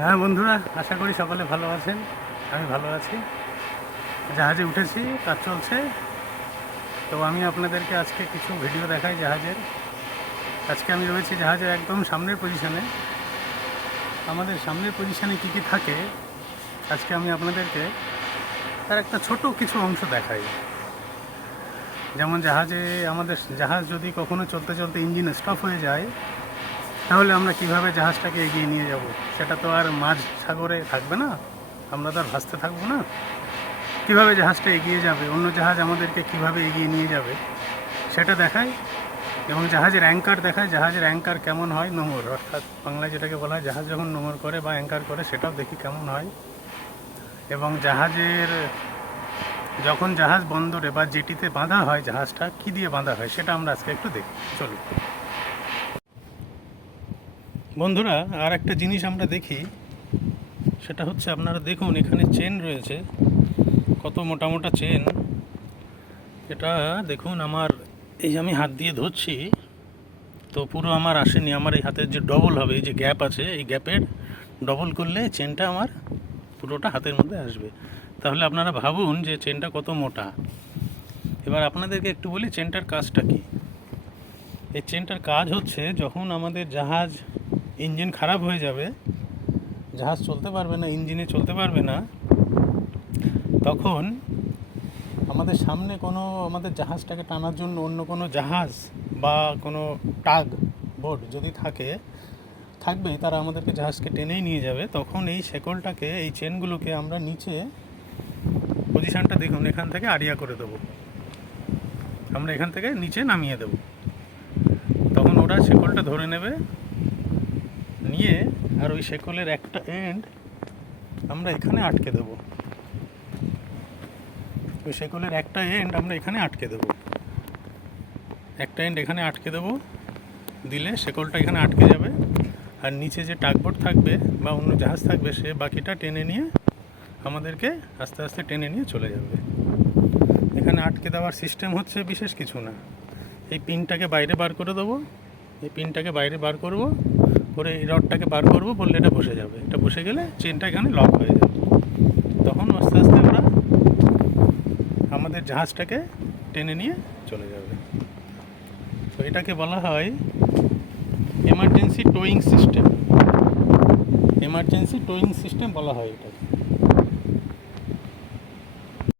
হ্যাঁ বন্ধুরা, আশা করি সকলে ভালো আছেন। আমি ভালো আছি। জাহাজে উঠেছি, কাজ চলছে। তো আমি আপনাদেরকে আজকে কিছু ভিডিও দেখাই জাহাজের। আজকে আমি রয়েছি জাহাজের একদম সামনের পজিশনে। আমাদের সামনের পজিশনে কী কী থাকে আজকে আমি আপনাদেরকে তার একটা ছোট কিছু অংশ দেখাই। যেমন আমাদের জাহাজ যদি কখনো চলতে চলতে ইঞ্জিন স্টপ হয়ে যায়, তাহলে আমরা কিভাবে জাহাজটাকে এগিয়ে নিয়ে যাব। সেটা তো আর মাঝ সাগরে থাকবে না, আমরা তো আর ভাসতে থাকবো না। কীভাবে জাহাজটা এগিয়ে যাবে, অন্য জাহাজ আমাদেরকে কিভাবে এগিয়ে নিয়ে যাবে সেটা দেখায়। এবং জাহাজের অ্যাঙ্কার দেখায়, জাহাজের অ্যাঙ্কার কেমন হয়, নোঙর, অর্থাৎ বাংলায় যেটাকে বলা হয় জাহাজ যখন নোঙর করে বা অ্যাঙ্কার করে, সেটাও দেখি কেমন হয়। এবং যখন জাহাজ বন্দরে বা জেটিতে বাঁধা হয়, জাহাজটা কী দিয়ে বাঁধা হয় সেটা আমরা আজকে একটু দেখি। চলুন বন্ধুরা, আর একটা জিনিস আমরা দেখি, সেটা হচ্ছে আপনারা দেখুন এখানে চেন রয়েছে, কত মোটা মোটা চেন। এটা দেখুন, এই আমি হাত দিয়ে ধরছি তো পুরো আমার আসেনি। আমার এই হাতের যে ডবল হবে, এই যে গ্যাপ আছে, এই গ্যাপের ডবল করলে চেনটা আমার পুরোটা হাতের মধ্যে আসবে। তাহলে আপনারা ভাবুন যে চেনটা কত মোটা। এবার আপনাদেরকে একটু বলি চেনটার কাজটা কী। এই চেনটার কাজ হচ্ছে, যখন আমাদের জাহাজ ইঞ্জিন খারাপ হয়ে যাবে, জাহাজ চলতে পারবে না, ইঞ্জিনে চলতে পারবে না, তখন আমাদের সামনে আমাদের জাহাজটাকে টানার জন্য অন্য কোনো জাহাজ বা কোনো টাগ বোট যদি থাকবে, তারা আমাদেরকে জাহাজকে টেনেই নিয়ে যাবে। তখন এই শেকলটাকে, এই চেনগুলোকে আমরা নিচে পজিশানটা দেখুন, এখান থেকে আড়িয়া করে দেবো, আমরা এখান থেকে নিচে নামিয়ে দেব। তখন ওরা শেকলটা ধরে নেবে, নিয়ে আর ওই শেকলের একটা এন্ড আমরা এখানে আটকে দেবো। ওই শেকলের একটা এন্ড আমরা এখানে আটকে দেবো, একটা এন্ড এখানে আটকে দেবো, দিলে শেকলটা এখানে আটকে যাবে। আর নিচে যে টাগবোট থাকবে বা অন্য জাহাজ থাকবে, সে বাকিটা টেনে নিয়ে আমাদেরকে আস্তে আস্তে টেনে নিয়ে চলে যাবে। এখানে আটকে দেওয়ার সিস্টেম হচ্ছে বিশেষ কিছু না। এই পিনটাকে বাইরে বার করে দেবো, এই পিনটাকে বাইরে বার করব, করে এই রডটাকে বার করবো, বললে এটা বসে যাবে। এটা বসে গেলে চেনটা এখানে লক হয়ে যাবে। তখন আস্তে আস্তে ওরা আমাদের জাহাজটাকে টেনে নিয়ে চলে যাবে। তো এটাকে বলা হয় এমার্জেন্সি টোয়িং সিস্টেম। এমার্জেন্সি টোয়িং সিস্টেম বলা হয় এটাকে।